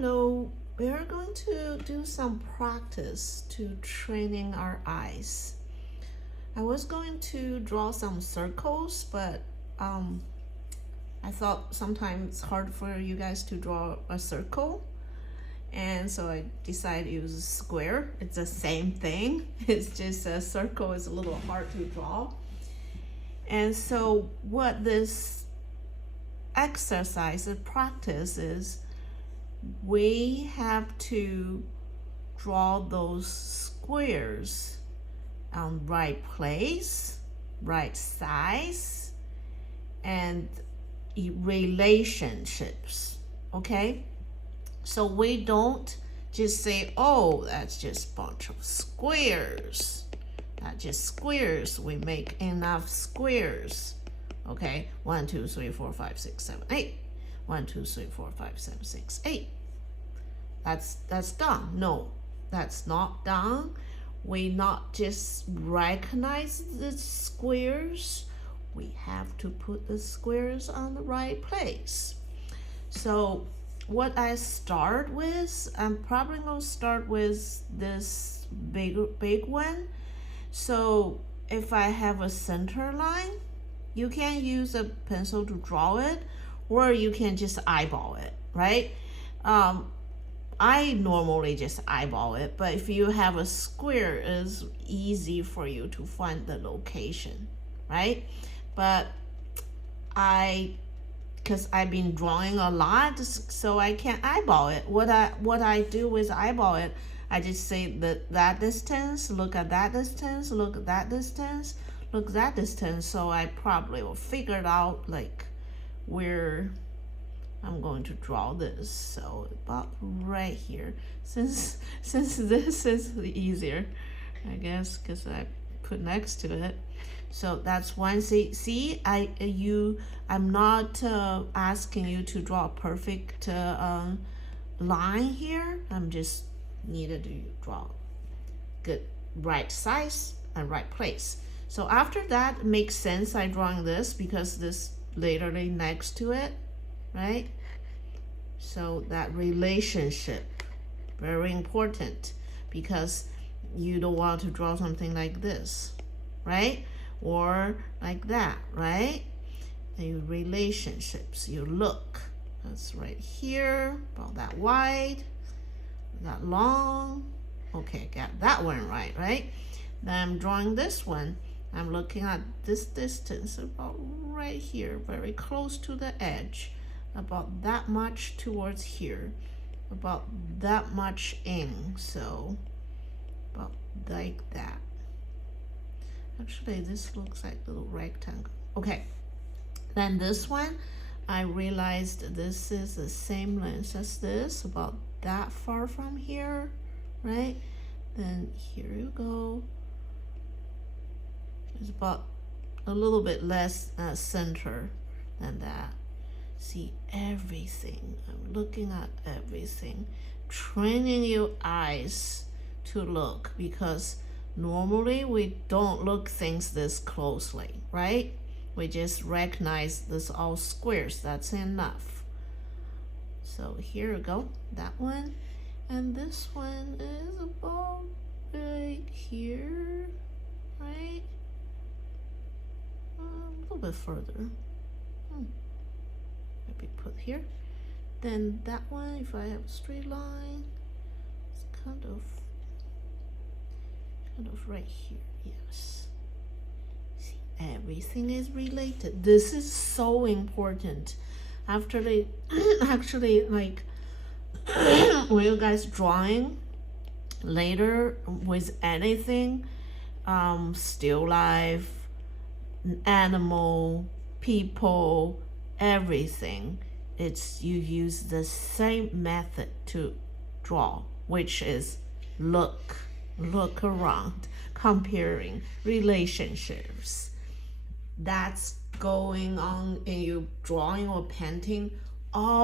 Hello, we are going to do some practice to training our eyes. I was going to draw some circles, but I thought sometimes it's hard for you guys to draw a circle. And so I decided to use a square. It's the same thing. It's just a circle is a little hard to draw. And so what this exercise and practice is, we have to draw those squares on right place, right size, and relationships, okay? So we don't just say, oh, that's just a bunch of squares. That's just squares. We make enough squares, okay? 1, 2, 3, 4, 5, 6, 7, 8. 1, 2, 3, 4, 5, 7, 6, 8. That's done. No, that's not done. We not just recognize the squares. We have to put the squares on the right place. So what I start with, I'm probably gonna start with this big one. So if I have a center line, you can use a pencil to draw it, or you can just eyeball it, right? I normally just eyeball it, but if you have a square, it's easy for you to find the location, right? But because I've been drawing a lot, so I can't eyeball it. What I do with eyeball it, I just say that distance, look at that distance, look at that distance, look at that distance. So I probably will figure it out like where I'm going to draw this. So about right here, since this is easier, I guess, because I put next to it. So that's one. See, I'm not asking you to draw a perfect line here. I'm just needed to draw good right size and right place. So after that, it makes sense I drawing this because this literally next to it, right? So that relationship, very important, because you don't want to draw something like this, right? Or like that, right? And relationships, you look, that's right here, about that wide, that long. Okay, got that one right? Then I'm drawing this one. I'm looking at this distance about right here, very close to the edge, about that much towards here, about that much in, so about like that. Actually, this looks like a little rectangle. Okay, then this one, I realized this is the same length as this, about that far from here, right? Then here you go. It's about a little bit less center than that. See everything. I'm looking at everything. Training your eyes to look, because normally we don't look things this closely, right? We just recognize this all squares. That's enough. So here we go. That one. And this one is about right here, right? A little bit further. Maybe put here. Then that one, if I have a straight line, it's kind of right here. Yes. See, everything is related. This is so important. After they actually, like when you guys drawing later with anything, still life, animal, people, everything, it's you use the same method to draw, which is look around, comparing relationships. That's going on in your drawing or painting all